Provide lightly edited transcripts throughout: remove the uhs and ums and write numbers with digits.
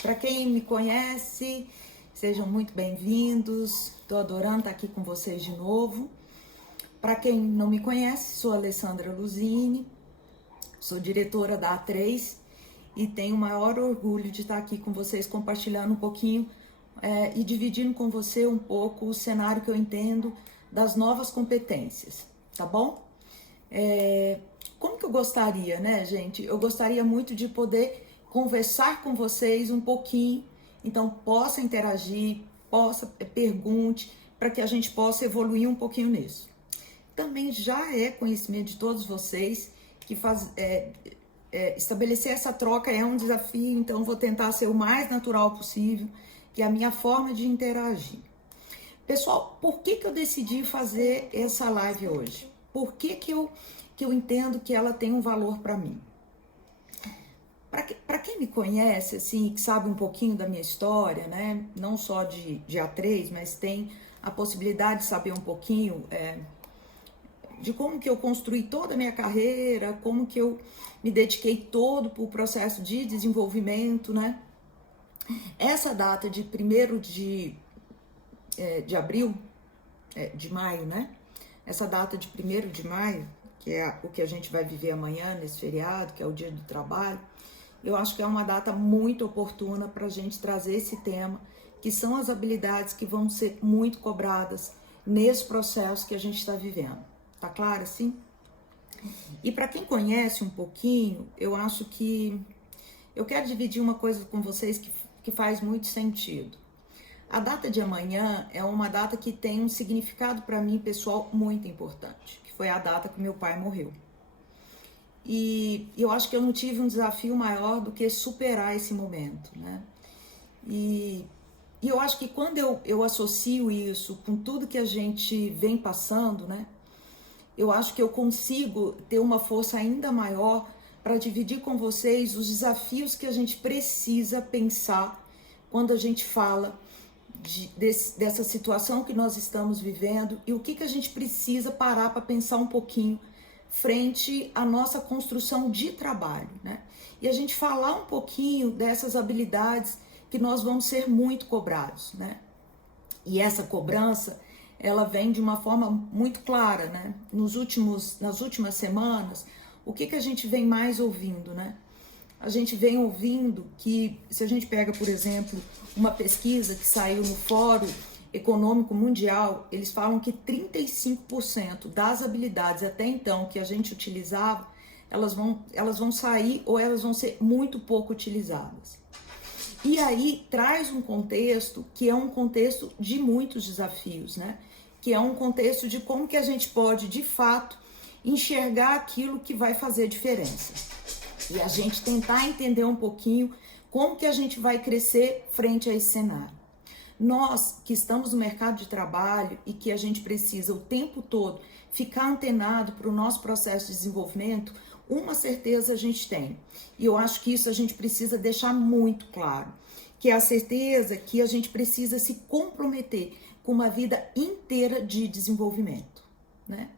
Para quem me conhece, sejam muito bem-vindos. Estou adorando estar aqui com vocês de novo. Para quem não me conhece, sou Alessandra Luzini, sou diretora da A3 e tenho o maior orgulho de estar aqui com vocês compartilhando um pouquinho e dividindo com você um pouco o cenário que eu entendo das novas competências, tá bom? Como que eu gostaria, né, gente? Eu gostaria muito de poder conversar com vocês um pouquinho, então possa interagir, pergunte, para que a gente possa evoluir um pouquinho nisso. Também já é conhecimento de todos vocês que estabelecer essa troca é um desafio, então vou tentar ser o mais natural possível, que é a minha forma de interagir. Pessoal, por que eu decidi fazer essa live hoje? Por que eu entendo que ela tem um valor para mim? Para quem me conhece, assim, que sabe um pouquinho da minha história, né? Não só de A3, mas tem a possibilidade de saber um pouquinho de como que eu construí toda a minha carreira, como que eu me dediquei todo para o processo de desenvolvimento, né? Essa data de 1º de maio, né? Essa data de 1º de maio, que é o que a gente vai viver amanhã nesse feriado, que é o Dia do Trabalho, eu acho que é uma data muito oportuna para a gente trazer esse tema, que são as habilidades que vão ser muito cobradas nesse processo que a gente está vivendo. Tá claro assim? E para quem conhece um pouquinho, eu acho que eu quero dividir uma coisa com vocês que faz muito sentido. A data de amanhã é uma data que tem um significado para mim, pessoal, muito importante, que foi a data que meu pai morreu. E eu acho que eu não tive um desafio maior do que superar esse momento, né? E eu acho que quando eu associo isso com tudo que a gente vem passando, né? Eu acho que eu consigo ter uma força ainda maior para dividir com vocês os desafios que a gente precisa pensar quando a gente fala dessa situação que nós estamos vivendo e o que a gente precisa parar para pensar um pouquinho frente à nossa construção de trabalho, né? E a gente falar um pouquinho dessas habilidades que nós vamos ser muito cobrados, né? E essa cobrança, ela vem de uma forma muito clara, né? Nas últimas semanas, o que a gente vem mais ouvindo, né? A gente vem ouvindo que, se a gente pega, por exemplo, uma pesquisa que saiu no Fórum Econômico Mundial, eles falam que 35% das habilidades até então que a gente utilizava, elas vão sair ou elas vão ser muito pouco utilizadas. E aí traz um contexto que é um contexto de muitos desafios, né? Que é um contexto de como que a gente pode, de fato, enxergar aquilo que vai fazer diferença. E a gente tentar entender um pouquinho como que a gente vai crescer frente a esse cenário. Nós que estamos no mercado de trabalho e que a gente precisa o tempo todo ficar antenado para o nosso processo de desenvolvimento, uma certeza a gente tem. E eu acho que isso a gente precisa deixar muito claro, que é a certeza que a gente precisa se comprometer com uma vida inteira de desenvolvimento, né?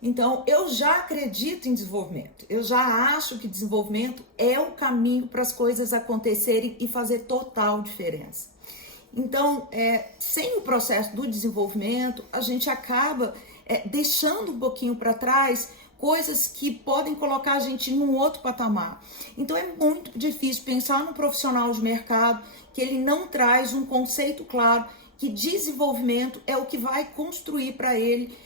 Então, eu já acredito em desenvolvimento, eu já acho que desenvolvimento é o caminho para as coisas acontecerem e fazer total diferença. Então, sem o processo do desenvolvimento, a gente acaba deixando um pouquinho para trás coisas que podem colocar a gente num outro patamar. Então, é muito difícil pensar num profissional de mercado que ele não traz um conceito claro que desenvolvimento é o que vai construir para ele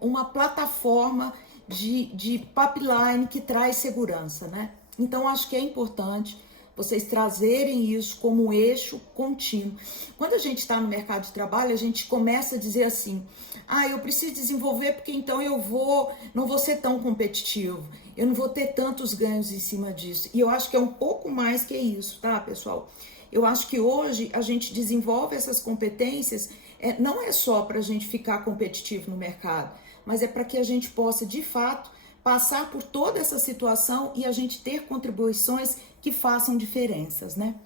uma plataforma de pipeline que traz segurança, né? Então, acho que é importante vocês trazerem isso como um eixo contínuo. Quando a gente está no mercado de trabalho, a gente começa a dizer assim, eu preciso desenvolver porque então não vou ser tão competitivo, eu não vou ter tantos ganhos em cima disso. E eu acho que é um pouco mais que isso, tá, pessoal? Eu acho que hoje a gente desenvolve essas competências, não é só para a gente ficar competitivo no mercado, mas é para que a gente possa, de fato, passar por toda essa situação e a gente ter contribuições que façam diferenças, né?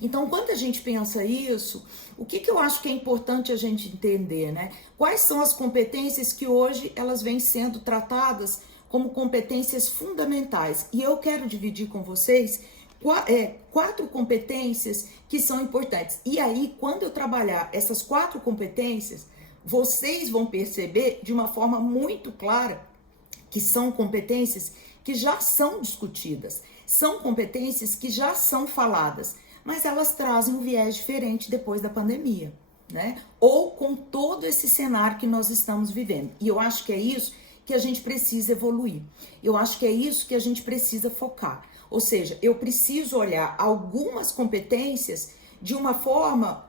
Então, quando a gente pensa isso, o que eu acho que é importante a gente entender, né? Quais são as competências que hoje elas vêm sendo tratadas como competências fundamentais. E eu quero dividir com vocês 4 competências que são importantes. E aí, quando eu trabalhar essas 4 competências, vocês vão perceber de uma forma muito clara que são competências que já são discutidas, são competências que já são faladas, mas elas trazem um viés diferente depois da pandemia, né? Ou com todo esse cenário que nós estamos vivendo. E eu acho que é isso que a gente precisa evoluir. Eu acho que é isso que a gente precisa focar. Ou seja, eu preciso olhar algumas competências de uma forma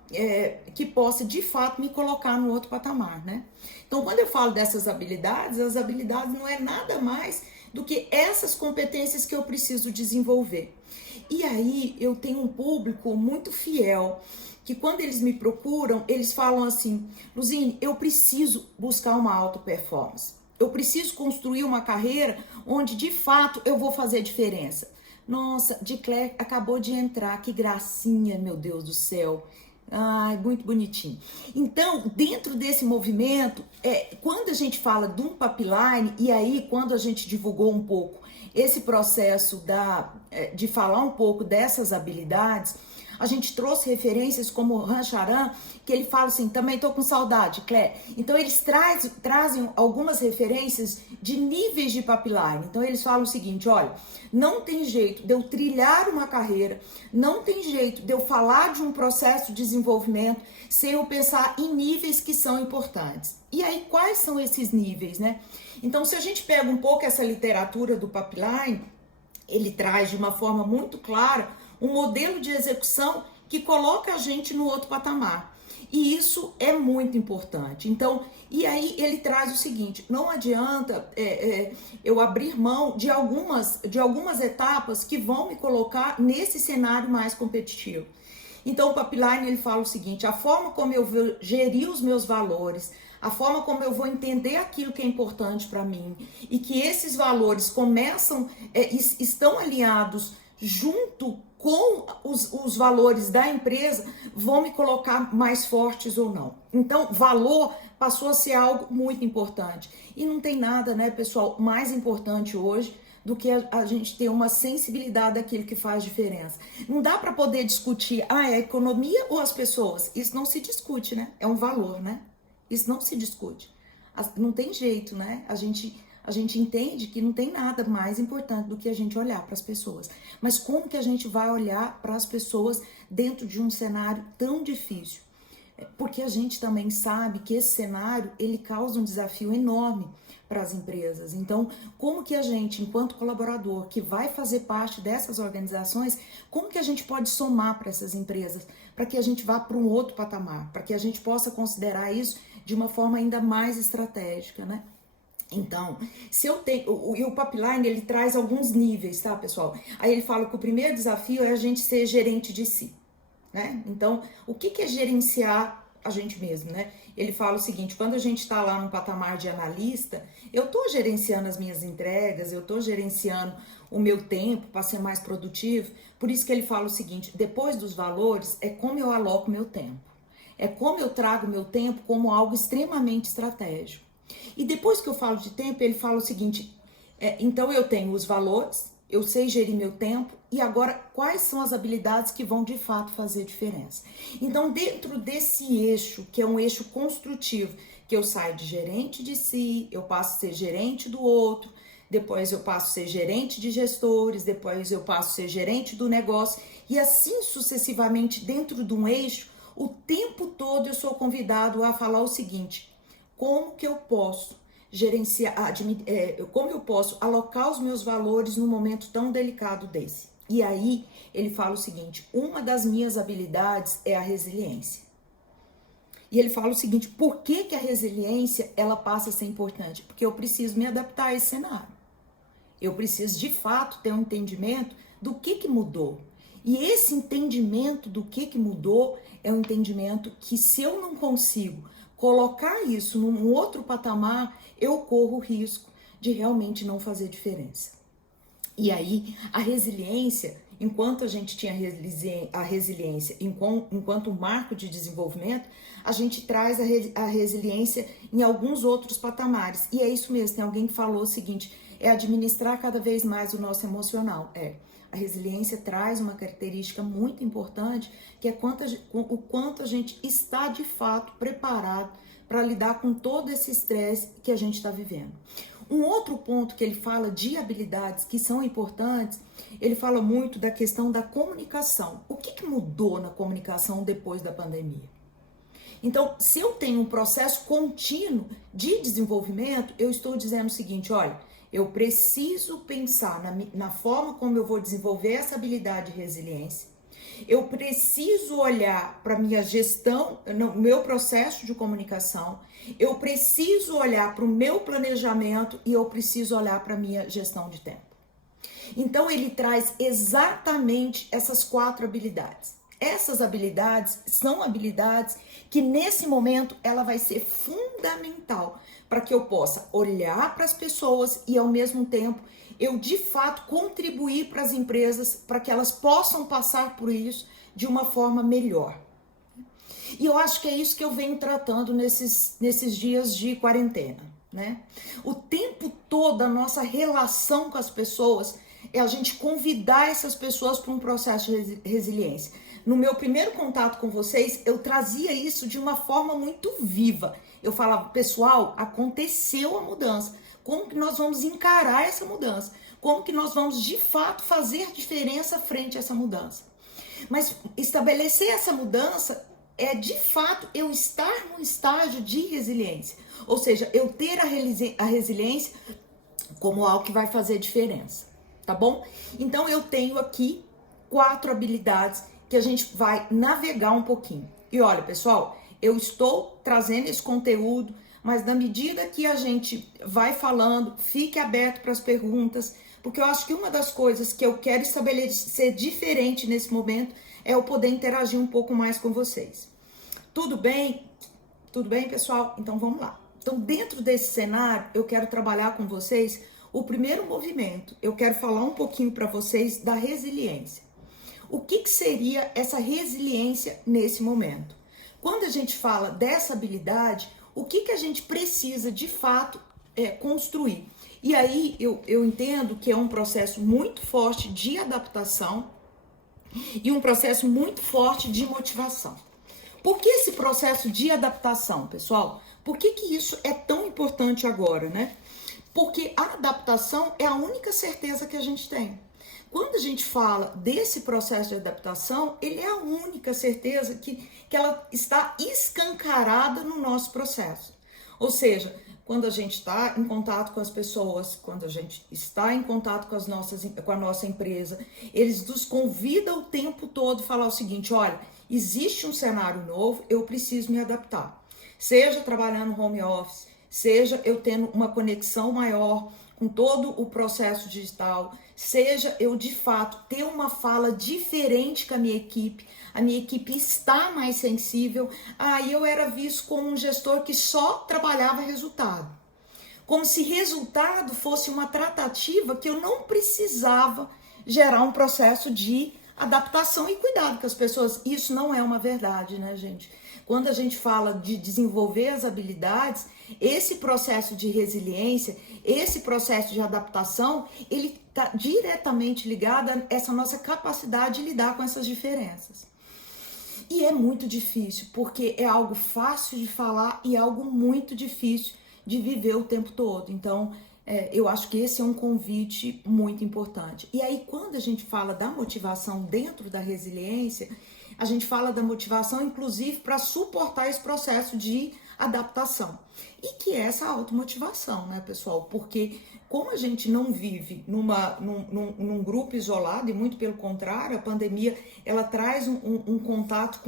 que possa, de fato, me colocar no outro patamar, né? Então, quando eu falo dessas habilidades, as habilidades não é nada mais do que essas competências que eu preciso desenvolver. E aí, eu tenho um público muito fiel, que quando eles me procuram, eles falam assim, Luzine, eu preciso buscar uma alta performance. Eu preciso construir uma carreira onde, de fato, eu vou fazer diferença. Nossa, Dicler acabou de entrar, que gracinha, meu Deus do céu. Ai, muito bonitinho. Então, dentro desse movimento, quando a gente fala de um pipeline, e aí quando a gente divulgou um pouco esse processo de falar um pouco dessas habilidades, a gente trouxe referências como o Rancharan, que ele fala assim, também tô com saudade, Clé. Então eles trazem algumas referências de níveis de pipeline. Então eles falam o seguinte, olha, não tem jeito de eu trilhar uma carreira, não tem jeito de eu falar de um processo de desenvolvimento sem eu pensar em níveis que são importantes. E aí, quais são esses níveis, né? Então, se a gente pega um pouco essa literatura do pipeline, ele traz de uma forma muito clara um modelo de execução que coloca a gente no outro patamar. E isso é muito importante. Então, e aí ele traz o seguinte, não adianta eu abrir mão de algumas etapas que vão me colocar nesse cenário mais competitivo. Então, o pipeline, ele fala o seguinte, a forma como eu vou gerir os meus valores, a forma como eu vou entender aquilo que é importante para mim, e que esses valores estão alinhados junto com os valores da empresa, vão me colocar mais fortes ou não. Então, valor passou a ser algo muito importante. E não tem nada, né, pessoal, mais importante hoje do que a gente ter uma sensibilidade daquilo que faz diferença. Não dá para poder discutir, é a economia ou as pessoas? Isso não se discute, né? É um valor, né? Isso não se discute. Não tem jeito, né? A gente entende que não tem nada mais importante do que a gente olhar para as pessoas. Mas como que a gente vai olhar para as pessoas dentro de um cenário tão difícil? Porque a gente também sabe que esse cenário, ele causa um desafio enorme para as empresas. Então, como que a gente, enquanto colaborador, que vai fazer parte dessas organizações, como que a gente pode somar para essas empresas, para que a gente vá para um outro patamar, para que a gente possa considerar isso de uma forma ainda mais estratégica, né? Então, se eu tenho, e o pipeline, ele traz alguns níveis, tá, pessoal? Aí ele fala que o primeiro desafio é a gente ser gerente de si, né? Então, o que é gerenciar a gente mesmo, né? Ele fala o seguinte, quando a gente está lá no patamar de analista, eu estou gerenciando as minhas entregas, eu estou gerenciando o meu tempo para ser mais produtivo, por isso que ele fala o seguinte, depois dos valores, é como eu aloco meu tempo, é como eu trago meu tempo como algo extremamente estratégico. E depois que eu falo de tempo, ele fala o seguinte, então eu tenho os valores, eu sei gerir meu tempo, e agora quais são as habilidades que vão de fato fazer diferença? Então, dentro desse eixo, que é um eixo construtivo, que eu saio de gerente de si, eu passo a ser gerente do outro, depois eu passo a ser gerente de gestores, depois eu passo a ser gerente do negócio, e assim sucessivamente dentro de um eixo, o tempo todo eu sou convidado a falar o seguinte, como que eu posso gerenciar, como eu posso alocar os meus valores num momento tão delicado desse? E aí ele fala o seguinte, uma das minhas habilidades é a resiliência. E ele fala o seguinte, por que a resiliência ela passa a ser importante? Porque eu preciso me adaptar a esse cenário. Eu preciso de fato ter um entendimento do que mudou. E esse entendimento do que mudou é um entendimento que se eu não consigo colocar isso num outro patamar, eu corro o risco de realmente não fazer diferença. E aí, a resiliência, enquanto a gente tinha a resiliência enquanto um marco de desenvolvimento, a gente traz a resiliência em alguns outros patamares. E é isso mesmo, tem alguém que falou o seguinte, é administrar cada vez mais o nosso emocional. A resiliência traz uma característica muito importante, que é o quanto a gente está de fato preparado para lidar com todo esse estresse que a gente está vivendo. Um outro ponto que ele fala de habilidades que são importantes, ele fala muito da questão da comunicação. O que mudou na comunicação depois da pandemia? Então, se eu tenho um processo contínuo de desenvolvimento, eu estou dizendo o seguinte, olha, eu preciso pensar na forma como eu vou desenvolver essa habilidade de resiliência. Eu preciso olhar para minha gestão, no meu processo de comunicação. Eu preciso olhar para o meu planejamento e eu preciso olhar para a minha gestão de tempo. Então, ele traz exatamente essas 4 habilidades. Essas habilidades são habilidades que nesse momento ela vai ser fundamental para que eu possa olhar para as pessoas e ao mesmo tempo eu de fato contribuir para as empresas para que elas possam passar por isso de uma forma melhor. E eu acho que é isso que eu venho tratando nesses dias de quarentena, né? O tempo todo a nossa relação com as pessoas é a gente convidar essas pessoas para um processo de resiliência. No meu primeiro contato com vocês, eu trazia isso de uma forma muito viva. Eu falava, pessoal, aconteceu a mudança. Como que nós vamos encarar essa mudança? Como que nós vamos, de fato, fazer diferença frente a essa mudança? Mas estabelecer essa mudança é, de fato, eu estar num estágio de resiliência. Ou seja, eu ter a resiliência como algo que vai fazer diferença, tá bom? Então, eu tenho aqui 4 habilidades que a gente vai navegar um pouquinho. E olha, pessoal, eu estou trazendo esse conteúdo, mas na medida que a gente vai falando, fique aberto para as perguntas, porque eu acho que uma das coisas que eu quero estabelecer diferente nesse momento é eu poder interagir um pouco mais com vocês. Tudo bem? Tudo bem, pessoal? Então vamos lá. Então, dentro desse cenário, eu quero trabalhar com vocês o primeiro movimento. Eu quero falar um pouquinho para vocês da resiliência. O que seria essa resiliência nesse momento? Quando a gente fala dessa habilidade, o que a gente precisa de fato construir? E aí eu entendo que é um processo muito forte de adaptação e um processo muito forte de motivação. Por que esse processo de adaptação, pessoal? Por que isso é tão importante agora, né? Porque a adaptação é a única certeza que a gente tem. Quando a gente fala desse processo de adaptação, ele é a única certeza que ela está escancarada no nosso processo. Ou seja, quando a gente está em contato com as pessoas, quando a gente está em contato com a nossa empresa, eles nos convidam o tempo todo a falar o seguinte, olha, existe um cenário novo, eu preciso me adaptar. Seja trabalhando home office, seja eu tendo uma conexão maior com todo o processo digital, seja eu de fato ter uma fala diferente com a minha equipe está mais sensível, aí eu era visto como um gestor que só trabalhava resultado. Como se resultado fosse uma tratativa que eu não precisava gerar um processo de adaptação e cuidado com as pessoas. Isso não é uma verdade, né, gente? Quando a gente fala de desenvolver as habilidades, esse processo de resiliência, esse processo de adaptação, ele está diretamente ligado a essa nossa capacidade de lidar com essas diferenças. E é muito difícil, porque é algo fácil de falar e algo muito difícil de viver o tempo todo. Então, eu acho que esse é um convite muito importante. E aí, quando a gente fala da motivação dentro da resiliência, a gente fala da motivação, inclusive, para suportar esse processo de adaptação. E que é essa automotivação, né, pessoal? Porque como a gente não vive num grupo isolado, e muito pelo contrário, a pandemia, ela traz um contato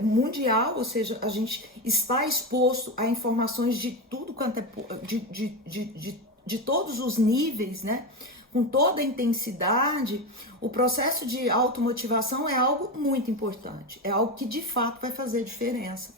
mundial, ou seja, a gente está exposto a informações de tudo quanto é, de todos os níveis, né? Com toda a intensidade, o processo de automotivação é algo muito importante, é algo que de fato vai fazer diferença.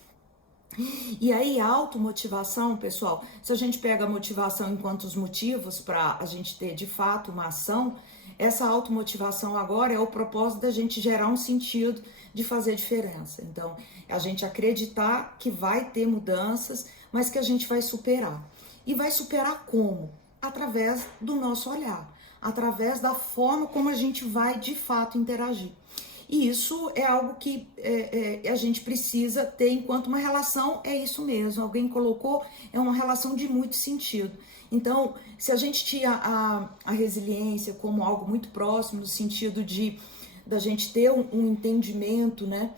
E aí, a automotivação, pessoal, se a gente pega a motivação enquanto os motivos para a gente ter de fato uma ação, essa automotivação agora é o propósito da gente gerar um sentido de fazer diferença. Então, a gente acreditar que vai ter mudanças, mas que a gente vai superar. E vai superar como? através do nosso olhar, através da forma como a gente vai de fato interagir. E isso é algo que a gente precisa ter enquanto uma relação, é isso mesmo, alguém colocou, é uma relação de muito sentido. Então, se a gente tinha a resiliência como algo muito próximo, no sentido da gente ter um entendimento, né,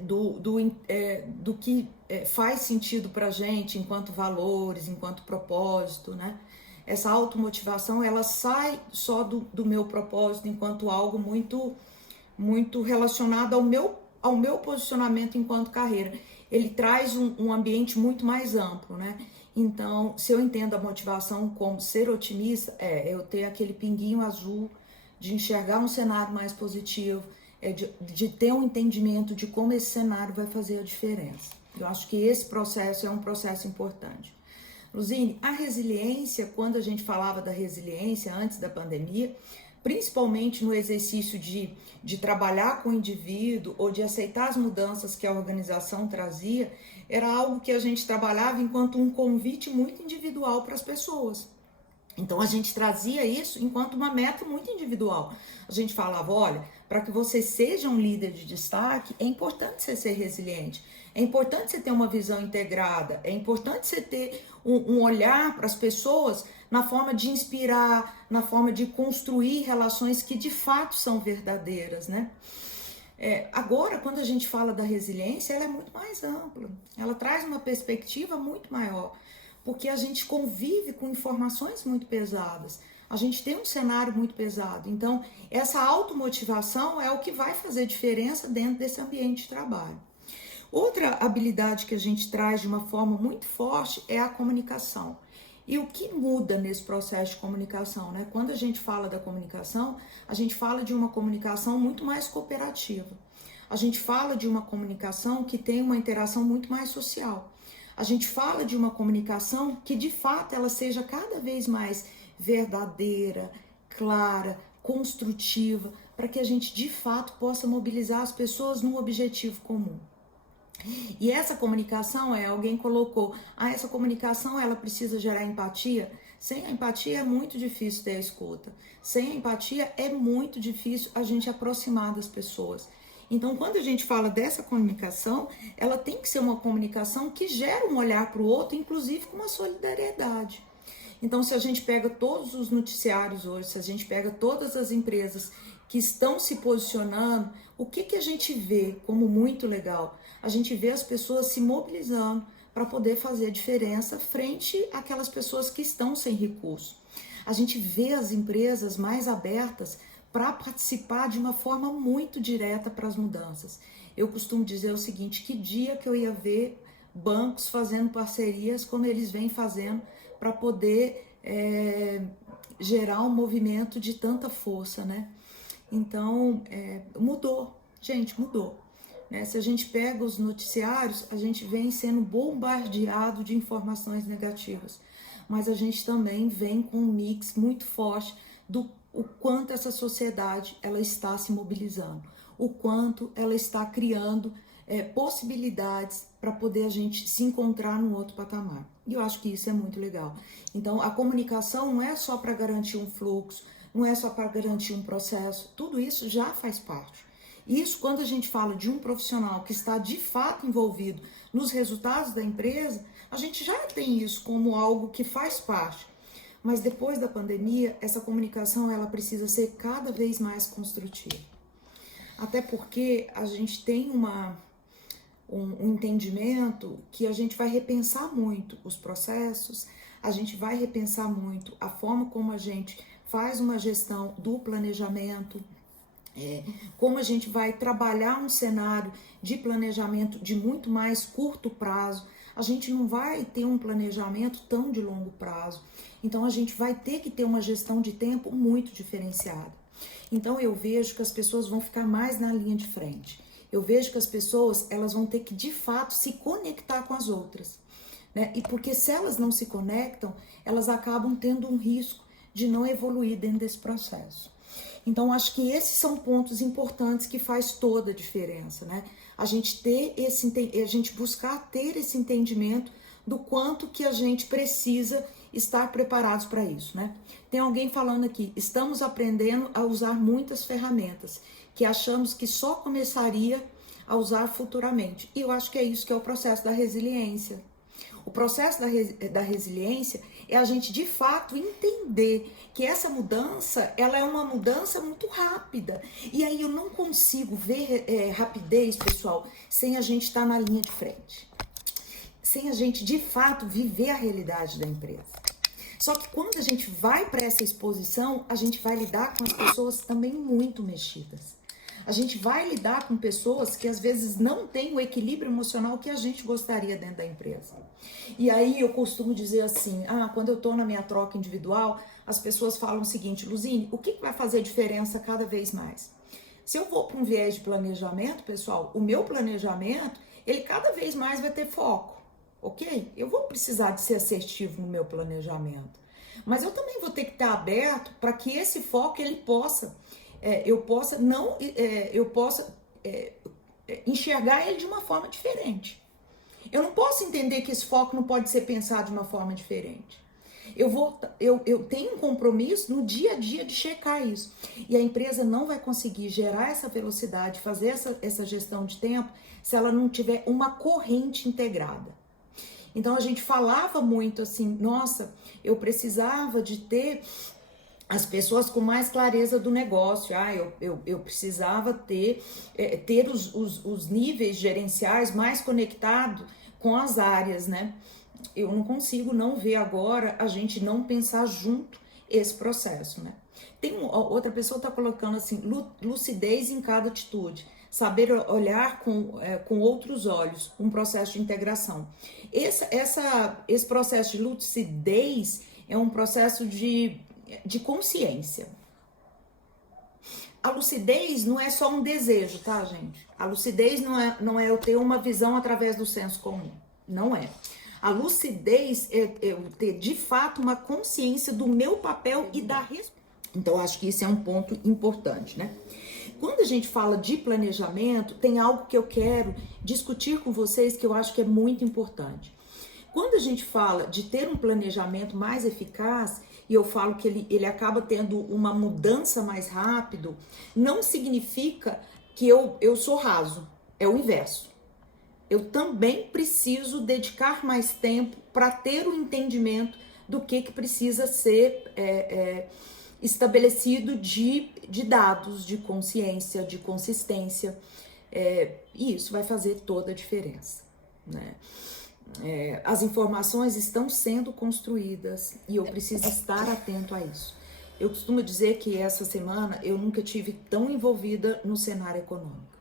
do que faz sentido pra gente enquanto valores, enquanto propósito, né? Essa automotivação, ela sai só do meu propósito enquanto algo muito relacionado ao meu posicionamento enquanto carreira. Ele traz um ambiente muito mais amplo, né? Então, se eu entendo a motivação como ser otimista, eu ter aquele pinguinho azul de enxergar um cenário mais positivo, de ter um entendimento de como esse cenário vai fazer a diferença. Eu acho que esse processo é um processo importante. Luzine, a resiliência, quando a gente falava da resiliência antes da pandemia, principalmente no exercício de trabalhar com o indivíduo ou de aceitar as mudanças que a organização trazia, era algo que a gente trabalhava enquanto um convite muito individual para as pessoas. Então a gente trazia isso enquanto uma meta muito individual. A gente falava, olha, para que você seja um líder de destaque, é importante você ser resiliente, é importante você ter uma visão integrada, é importante você ter um olhar para as pessoas na forma de inspirar, na forma de construir relações que de fato são verdadeiras, né? Agora, quando a gente fala da resiliência, ela é muito mais ampla, ela traz uma perspectiva muito maior, porque a gente convive com informações muito pesadas, a gente tem um cenário muito pesado, então essa automotivação é o que vai fazer diferença dentro desse ambiente de trabalho. Outra habilidade que a gente traz de uma forma muito forte é a comunicação. E o que muda nesse processo de comunicação, né? Quando a gente fala da comunicação, a gente fala de uma comunicação muito mais cooperativa. A gente fala de uma comunicação que tem uma interação muito mais social. A gente fala de uma comunicação que, de fato, ela seja cada vez mais verdadeira, clara, construtiva, para que a gente, de fato, possa mobilizar as pessoas num objetivo comum. E essa comunicação, alguém colocou, essa comunicação ela precisa gerar empatia. Sem a empatia é muito difícil ter a escuta. Sem a empatia é muito difícil a gente aproximar das pessoas. Então, quando a gente fala dessa comunicação, ela tem que ser uma comunicação que gera um olhar para o outro, inclusive com uma solidariedade. Então, se a gente pega todos os noticiários hoje, se a gente pega todas as empresas que estão se posicionando, o que a gente vê como muito legal? A gente vê as pessoas se mobilizando para poder fazer a diferença frente àquelas pessoas que estão sem recurso. A gente vê as empresas mais abertas para participar de uma forma muito direta para as mudanças. Eu costumo dizer o seguinte, que dia que eu ia ver bancos fazendo parcerias como eles vêm fazendo para poder gerar um movimento de tanta força, né? Então, mudou, gente, mudou. Né? Se a gente pega os noticiários, a gente vem sendo bombardeado de informações negativas, mas a gente também vem com um mix muito forte do o quanto essa sociedade ela está se mobilizando, o quanto ela está criando possibilidades para poder a gente se encontrar num outro patamar. E eu acho que isso é muito legal. Então, a comunicação não é só para garantir um fluxo, não é só para garantir um processo, tudo isso já faz parte. Isso, quando a gente fala de um profissional que está de fato envolvido nos resultados da empresa, a gente já tem isso como algo que faz parte. Mas depois da pandemia, essa comunicação ela precisa ser cada vez mais construtiva. Até porque a gente tem um entendimento que a gente vai repensar muito os processos, a gente vai repensar muito a forma como a gente faz uma gestão do planejamento, como a gente vai trabalhar um cenário de planejamento de muito mais curto prazo. A gente não vai ter um planejamento tão de longo prazo. Então, a gente vai ter que ter uma gestão de tempo muito diferenciada. Então, eu vejo que as pessoas vão ficar mais na linha de frente. Eu vejo que as pessoas elas vão ter que, de fato, se conectar com as outras. Né? E porque se elas não se conectam, elas acabam tendo um risco de não evoluir dentro desse processo. Então, acho que esses são pontos importantes que faz toda a diferença, né? A gente buscar ter esse entendimento do quanto que a gente precisa estar preparados para isso, né? Tem alguém falando aqui, estamos aprendendo a usar muitas ferramentas que achamos que só começaria a usar futuramente. E eu acho que é isso que é o processo da resiliência. O processo da resiliência é a gente de fato entender que essa mudança, ela é uma mudança muito rápida. E aí eu não consigo ver rapidez, pessoal, sem a gente estar na linha de frente. Sem a gente de fato viver a realidade da empresa. Só que quando a gente vai para essa exposição, a gente vai lidar com as pessoas também muito mexidas. A gente vai lidar com pessoas que às vezes não têm o equilíbrio emocional que a gente gostaria dentro da empresa. E aí eu costumo dizer assim, quando eu estou na minha troca individual, as pessoas falam o seguinte, Luzine, o que vai fazer diferença cada vez mais? Se eu vou para um viés de planejamento, pessoal, o meu planejamento, ele cada vez mais vai ter foco, ok? Eu vou precisar de ser assertivo no meu planejamento, mas eu também vou ter que estar aberto para que esse foco ele possa enxergar ele de uma forma diferente. Eu não posso entender que esse foco não pode ser pensado de uma forma diferente. Eu tenho um compromisso no dia a dia de checar isso. E a empresa não vai conseguir gerar essa velocidade, fazer essa gestão de tempo, se ela não tiver uma corrente integrada. Então a gente falava muito assim, nossa, eu precisava de ter as pessoas com mais clareza do negócio, eu precisava ter os níveis gerenciais mais conectados com as áreas, né? Eu não consigo não ver agora a gente não pensar junto esse processo, né? Outra pessoa está colocando assim, lucidez em cada atitude, saber olhar com outros olhos, um processo de integração. Esse processo de lucidez é um processo de consciência. A lucidez não é só um desejo, tá, gente? A lucidez não é eu ter uma visão através do senso comum. Não é. A lucidez é eu ter, de fato, uma consciência do meu papel e da responsabilidade. Então, acho que isso é um ponto importante, né? Quando a gente fala de planejamento, tem algo que eu quero discutir com vocês que eu acho que é muito importante. Quando a gente fala de ter um planejamento mais eficaz, e eu falo que ele acaba tendo uma mudança mais rápido, não significa que eu sou raso, é o inverso. Eu também preciso dedicar mais tempo para ter o entendimento do que precisa ser estabelecido de dados, de consciência, de consistência, e isso vai fazer toda a diferença, né? As informações estão sendo construídas e eu preciso estar atento a isso. Eu costumo dizer que essa semana eu nunca tive tão envolvida no cenário econômico.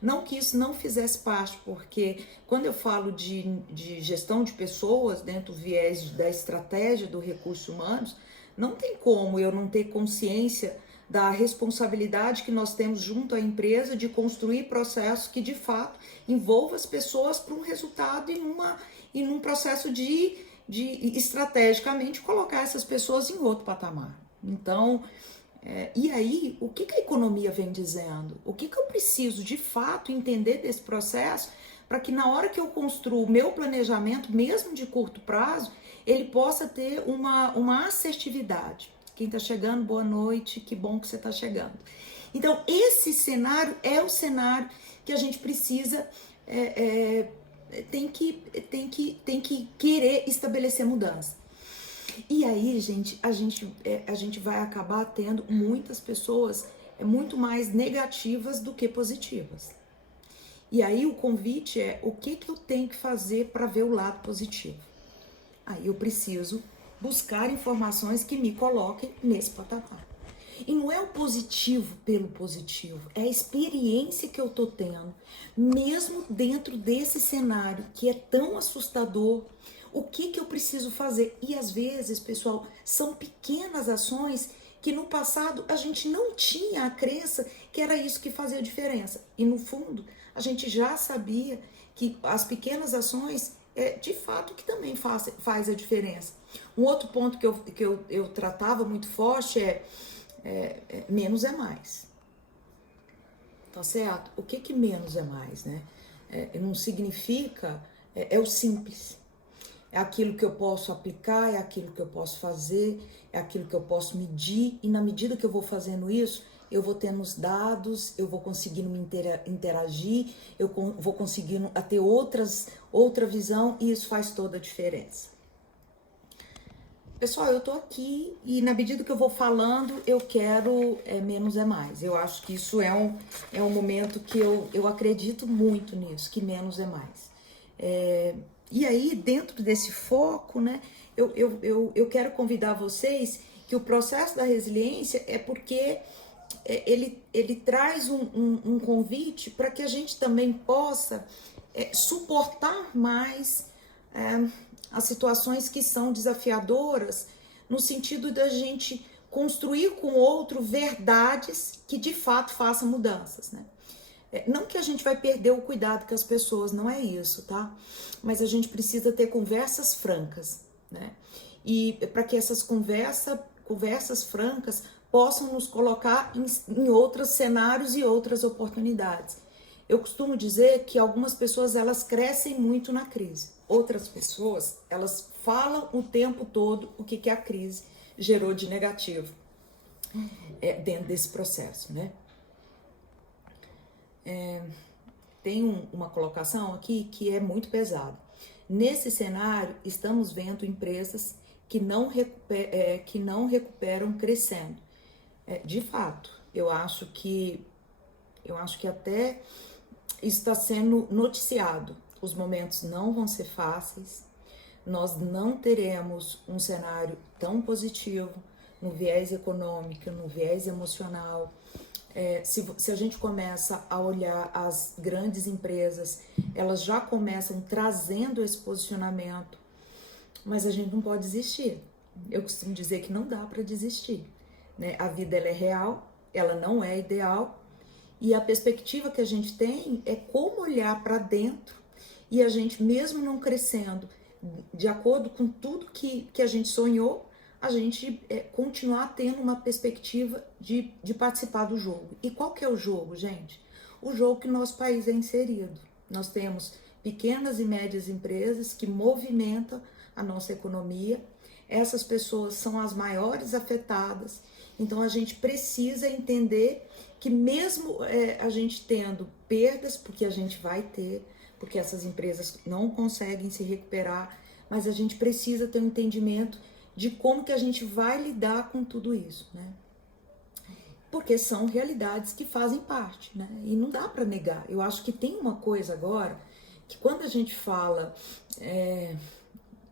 Não que isso não fizesse parte, porque quando eu falo de gestão de pessoas dentro do viés da estratégia do recursos humanos, não tem como eu não ter consciência da responsabilidade que nós temos junto à empresa de construir processos que de fato envolvam as pessoas para um resultado e num processo de estrategicamente colocar essas pessoas em outro patamar. Então, e aí, o que a economia vem dizendo? O que eu preciso de fato entender desse processo para que na hora que eu construo o meu planejamento, mesmo de curto prazo, ele possa ter uma assertividade. Quem está chegando, boa noite, que bom que você está chegando. Então, esse cenário é o cenário que a gente precisa, tem que querer estabelecer mudança. E aí, gente, a gente vai acabar tendo muitas pessoas muito mais negativas do que positivas. E aí o convite é o que eu tenho que fazer para ver o lado positivo. Aí eu preciso buscar informações que me coloquem nesse patamar. E não é o positivo pelo positivo, é a experiência que eu tô tendo, mesmo dentro desse cenário que é tão assustador. O que eu preciso fazer? E às vezes, pessoal, são pequenas ações que no passado a gente não tinha a crença que era isso que fazia a diferença. E no fundo, a gente já sabia que as pequenas ações de fato que também faz a diferença. Um outro ponto que eu tratava muito forte menos é mais. Tá certo? O que menos é mais, né? Não significa, é o simples. é aquilo que eu posso aplicar, é aquilo que eu posso fazer, é aquilo que eu posso medir, e na medida que eu vou fazendo isso, eu vou tendo os dados, eu vou conseguindo me interagir, vou conseguindo ter outra visão, e isso faz toda a diferença. Pessoal, eu tô aqui e na medida que eu vou falando, eu quero menos é mais. Eu acho que isso é um momento que eu acredito muito nisso, que menos é mais. E aí, dentro desse foco, né, eu quero convidar vocês que o processo da resiliência é porque ele traz um convite para que a gente também possa suportar mais as situações que são desafiadoras, no sentido da gente construir com o outro verdades que de fato façam mudanças, né? Não que a gente vai perder o cuidado com as pessoas, não é isso, tá? Mas a gente precisa ter conversas francas, né? E para que essas conversas francas possam nos colocar em outros cenários e outras oportunidades. Eu costumo dizer que algumas pessoas, elas crescem muito na crise. Outras pessoas, elas falam o tempo todo o que a crise gerou de negativo dentro desse processo, né? Tem uma colocação aqui que é muito pesada. Nesse cenário, estamos vendo empresas que não recuperam crescendo. De fato, eu acho que até está sendo noticiado. Os momentos não vão ser fáceis, nós não teremos um cenário tão positivo no viés econômico, no viés emocional. Se a gente começa a olhar as grandes empresas, elas já começam trazendo esse posicionamento, mas a gente não pode desistir. Eu costumo dizer que não dá para desistir, né? A vida ela é real, ela não é ideal, e a perspectiva que a gente tem é como olhar para dentro e a gente, mesmo não crescendo de acordo com tudo que a gente sonhou, a gente continuar tendo uma perspectiva de participar do jogo. E qual que é o jogo, gente? O jogo que nosso país é inserido. Nós temos pequenas e médias empresas que movimentam a nossa economia. Essas pessoas são as maiores afetadas. Então a gente precisa entender que mesmo a gente tendo perdas, porque a gente vai ter, porque essas empresas não conseguem se recuperar, mas a gente precisa ter um entendimento de como que a gente vai lidar com tudo isso, né? Porque são realidades que fazem parte, né? E não dá para negar. Eu acho que tem uma coisa agora, que quando a gente fala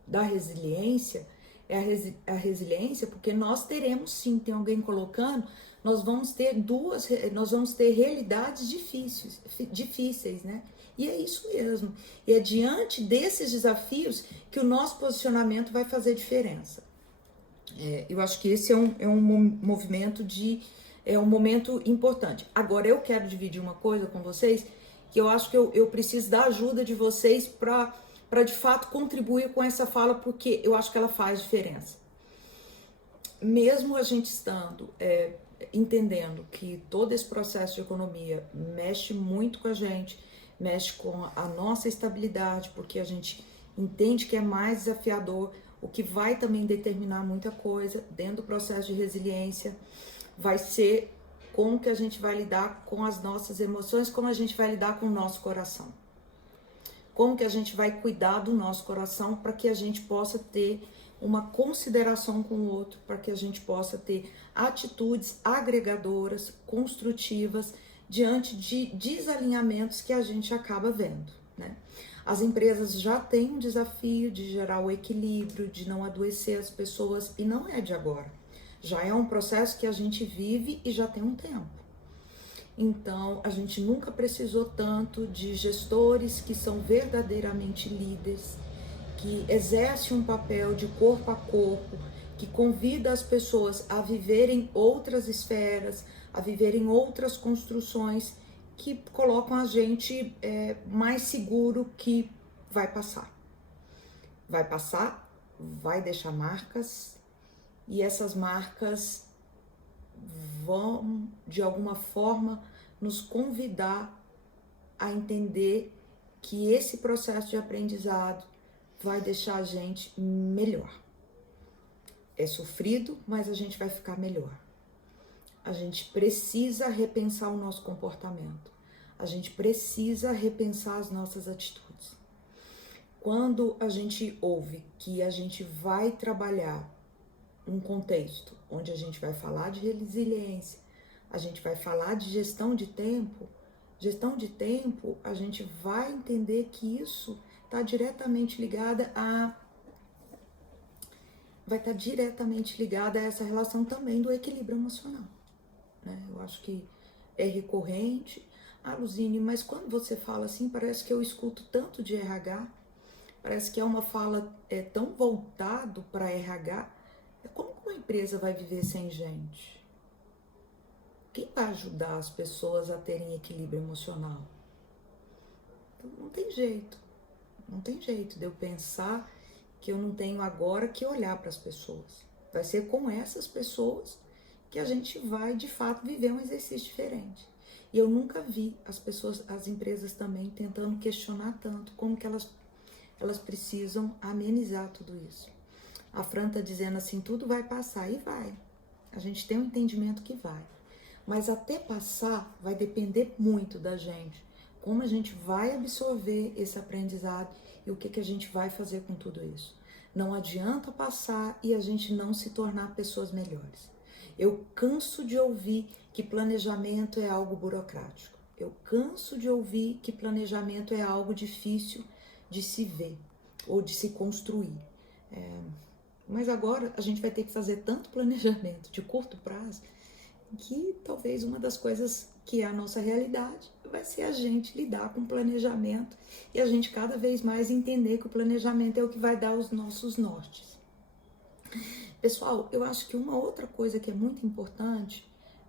da resiliência, a resiliência, porque nós teremos sim, tem alguém colocando, nós vamos ter realidades difíceis, né? E é isso mesmo. E é diante desses desafios que o nosso posicionamento vai fazer diferença. Eu acho que esse é um movimento um momento importante. Agora eu quero dividir uma coisa com vocês, que eu acho que eu preciso da ajuda de vocês para de fato contribuir com essa fala, porque eu acho que ela faz diferença. Mesmo a gente estando entendendo que todo esse processo de economia mexe muito com a gente, mexe com a nossa estabilidade, porque a gente entende que é mais desafiador, o que vai também determinar muita coisa dentro do processo de resiliência, vai ser como que a gente vai lidar com as nossas emoções, como a gente vai lidar com o nosso coração. Como que a gente vai cuidar do nosso coração para que a gente possa ter uma consideração com o outro, para que a gente possa ter atitudes agregadoras, construtivas, diante de desalinhamentos que a gente acaba vendo, né? As empresas já têm um desafio de gerar o equilíbrio, de não adoecer as pessoas, e não é de agora. Já é um processo que a gente vive e já tem um tempo. Então, a gente nunca precisou tanto de gestores que são verdadeiramente líderes, que exercem um papel de corpo a corpo, que convida as pessoas a viverem outras esferas, a viverem outras construções que colocam a gente mais seguro que vai passar. Vai passar, vai deixar marcas, e essas marcas vão, de alguma forma, nos convidar a entender que esse processo de aprendizado vai deixar a gente melhor. É sofrido, mas a gente vai ficar melhor. A gente precisa repensar o nosso comportamento. A gente precisa repensar as nossas atitudes. Quando a gente ouve que a gente vai trabalhar um contexto onde a gente vai falar de resiliência, a gente vai falar de gestão de tempo, a gente vai entender que isso está diretamente ligada vai estar diretamente ligada a essa relação também do equilíbrio emocional, né? Eu acho que é recorrente. Ah, Luzine, mas quando você fala assim, parece que eu escuto tanto de RH, parece que é uma fala tão voltado para RH. Como uma empresa vai viver sem gente? Quem vai ajudar as pessoas a terem equilíbrio emocional? Então, não tem jeito de eu pensar que eu não tenho agora que olhar para as pessoas. Vai ser com essas pessoas que a gente vai, de fato, viver um exercício diferente. E eu nunca vi as empresas também tentando questionar tanto como que elas precisam amenizar tudo isso. A Fran tá dizendo assim, tudo vai passar, e vai. A gente tem um entendimento que vai. Mas até passar vai depender muito da gente. Como a gente vai absorver esse aprendizado e o que a gente vai fazer com tudo isso. Não adianta passar e a gente não se tornar pessoas melhores. Eu canso de ouvir que planejamento é algo burocrático. Eu canso de ouvir que planejamento é algo difícil de se ver ou de se construir. Mas agora a gente vai ter que fazer tanto planejamento de curto prazo que talvez uma das coisas que é a nossa realidade vai ser a gente lidar com planejamento e a gente cada vez mais entender que o planejamento é o que vai dar os nossos nortes. Pessoal, eu acho que uma outra coisa que é muito importante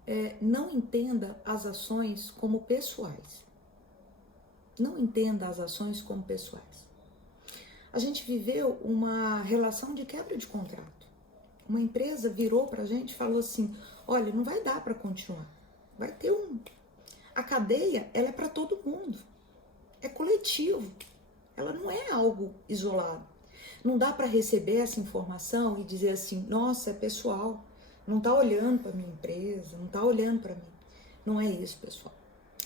é não entenda as ações como pessoais. Não entenda as ações como pessoais. A gente viveu uma relação de quebra de contrato. Uma empresa virou pra gente e falou assim, olha, não vai dar para continuar. Vai ter A cadeia, ela é para todo mundo. É coletivo. Ela não é algo isolado. Não dá para receber essa informação e dizer assim, nossa, é pessoal. Não tá olhando para minha empresa, não tá olhando para mim. Não é isso, pessoal.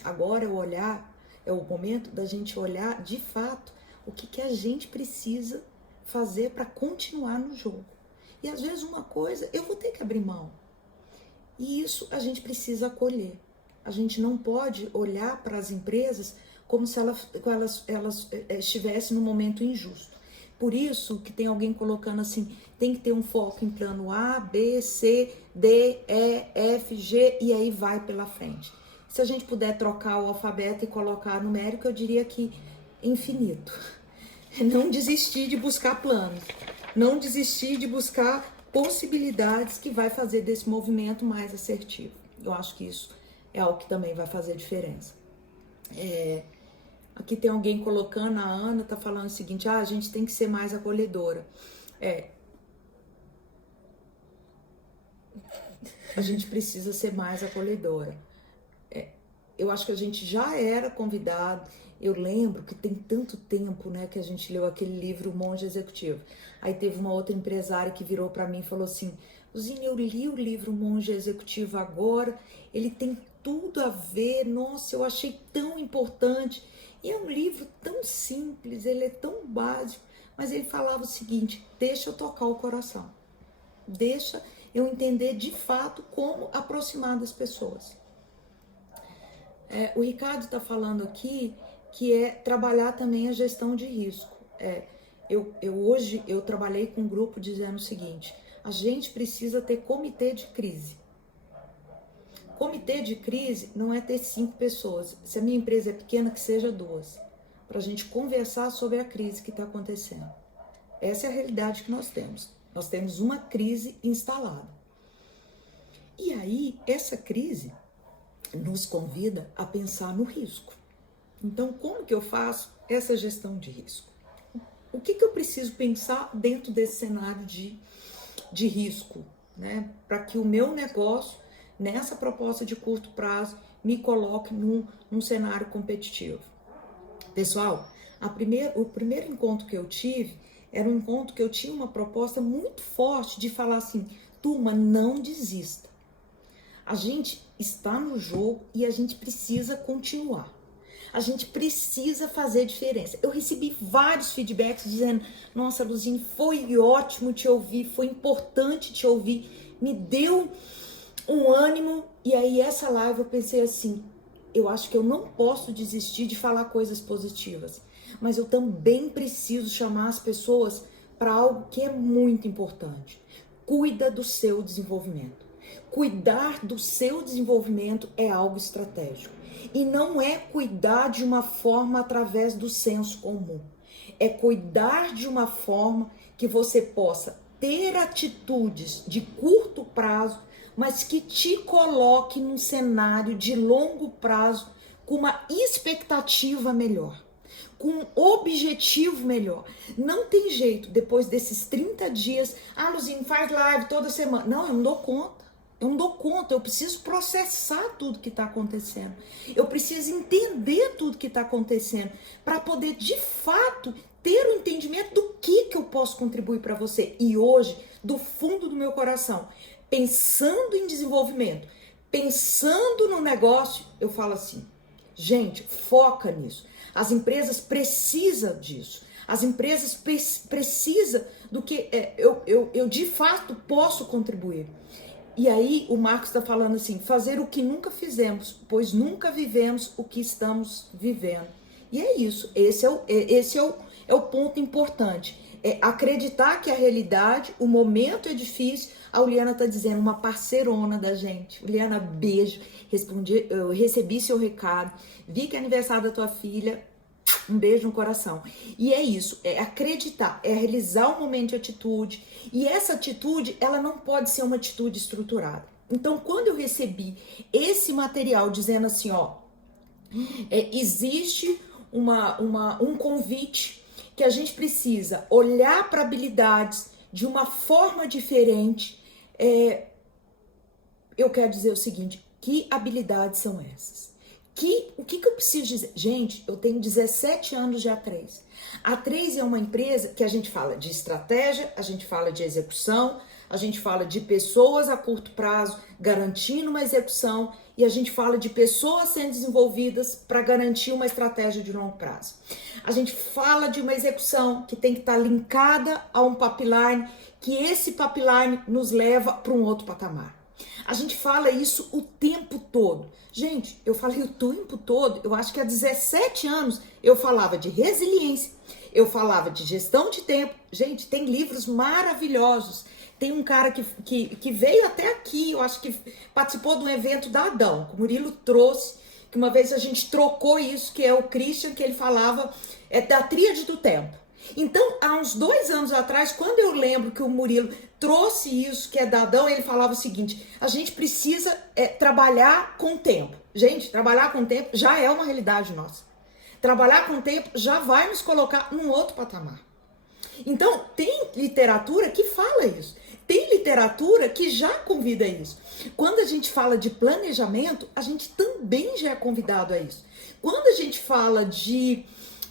Agora é o momento da gente olhar de fato o que a gente precisa fazer para continuar no jogo. E às vezes uma coisa eu vou ter que abrir mão. E isso a gente precisa acolher. A gente não pode olhar para as empresas como se elas estivessem num momento injusto. Por isso que tem alguém colocando assim, tem que ter um foco em plano A, B, C, D, E, F, G e aí vai pela frente. Se a gente puder trocar o alfabeto e colocar numérico, eu diria que infinito. Não desistir de buscar planos. Não desistir de buscar possibilidades que vai fazer desse movimento mais assertivo. Eu acho que isso é algo que também vai fazer diferença. Aqui tem alguém colocando, a Ana tá falando o seguinte, a gente tem que ser mais acolhedora. A gente precisa ser mais acolhedora. Eu acho que a gente já era convidado. Eu lembro que tem tanto tempo, né, que a gente leu aquele livro O Monge Executivo. Aí teve uma outra empresária que virou para mim e falou assim, Luzine, eu li o livro O Monge Executivo agora, ele tem tudo a ver, nossa, eu achei tão importante. E é um livro tão simples, ele é tão básico, mas ele falava o seguinte, deixa eu tocar o coração. Deixa eu entender de fato como aproximar das pessoas. O Ricardo está falando aqui que é trabalhar também a gestão de risco. Hoje eu trabalhei com um grupo dizendo o seguinte, a gente precisa ter comitê de crise. Comitê de crise não é ter 5 pessoas, se a minha empresa é pequena, que seja 2, para a gente conversar sobre a crise que está acontecendo. Essa é a realidade que nós temos. Nós temos uma crise instalada. E aí, essa crise nos convida a pensar no risco. Então, como que eu faço essa gestão de risco? O que eu preciso pensar dentro desse cenário de risco, né? Para que o meu negócio, nessa proposta de curto prazo, me coloque num cenário competitivo. Pessoal, o primeiro encontro que eu tive, era um encontro que eu tinha uma proposta muito forte de falar assim, turma, não desista. A gente está no jogo e a gente precisa continuar. A gente precisa fazer diferença. Eu recebi vários feedbacks dizendo, nossa, Luzine, foi ótimo te ouvir, foi importante te ouvir, me deu um ânimo. E aí essa live eu pensei assim, eu acho que eu não posso desistir de falar coisas positivas, mas eu também preciso chamar as pessoas para algo que é muito importante. Cuida do seu desenvolvimento. Cuidar do seu desenvolvimento é algo estratégico. E não é cuidar de uma forma através do senso comum. É cuidar de uma forma que você possa ter atitudes de curto prazo, mas que te coloque num cenário de longo prazo com uma expectativa melhor, com um objetivo melhor. Não tem jeito, depois desses 30 dias, Luzine, faz live toda semana. Não, eu não dou conta. Eu não dou conta, eu preciso processar tudo que está acontecendo. Eu preciso entender tudo que está acontecendo para poder, de fato, ter o entendimento do que eu posso contribuir para você. E hoje, do fundo do meu coração, pensando em desenvolvimento, pensando no negócio, eu falo assim, gente, foca nisso. As empresas precisam disso. As empresas precisam do que eu de fato posso contribuir. E aí o Marcos está falando assim, fazer o que nunca fizemos, pois nunca vivemos o que estamos vivendo. E é isso, esse é o ponto importante. É acreditar que a realidade, o momento é difícil. A Uliana está dizendo, uma parceirona da gente. Uliana, beijo. Eu recebi seu recado. Vi que é aniversário da tua filha. Um beijo no coração. E é isso, é acreditar, é realizar um momento de atitude. E essa atitude, ela não pode ser uma atitude estruturada. Então, quando eu recebi esse material dizendo assim, ó, existe um convite que a gente precisa olhar para habilidades de uma forma diferente, eu quero dizer o seguinte, que habilidades são essas? O que eu preciso dizer? Gente, eu tenho 17 anos de A3. A A3 é uma empresa que a gente fala de estratégia, a gente fala de execução, a gente fala de pessoas a curto prazo garantindo uma execução e a gente fala de pessoas sendo desenvolvidas para garantir uma estratégia de longo prazo. A gente fala de uma execução que tem que estar linkada a um pipeline, que esse pipeline nos leva para um outro patamar. A gente fala isso o tempo todo. Gente, eu falei o tempo todo, eu acho que há 17 anos eu falava de resiliência, eu falava de gestão de tempo. Gente, tem livros maravilhosos. Tem um cara que veio até aqui, eu acho que participou de um evento da Adão, que o Murilo trouxe, que uma vez a gente trocou isso, que é o Christian, que ele falava da tríade do tempo. Então, há uns 2 anos atrás, quando eu lembro que o Murilo trouxe isso, que é da Adão, ele falava o seguinte, a gente precisa trabalhar com o tempo. Gente, trabalhar com o tempo já é uma realidade nossa. Trabalhar com o tempo já vai nos colocar num outro patamar. Então, tem literatura que fala isso. Tem literatura que já convida a isso. Quando a gente fala de planejamento, a gente também já é convidado a isso. Quando a gente fala de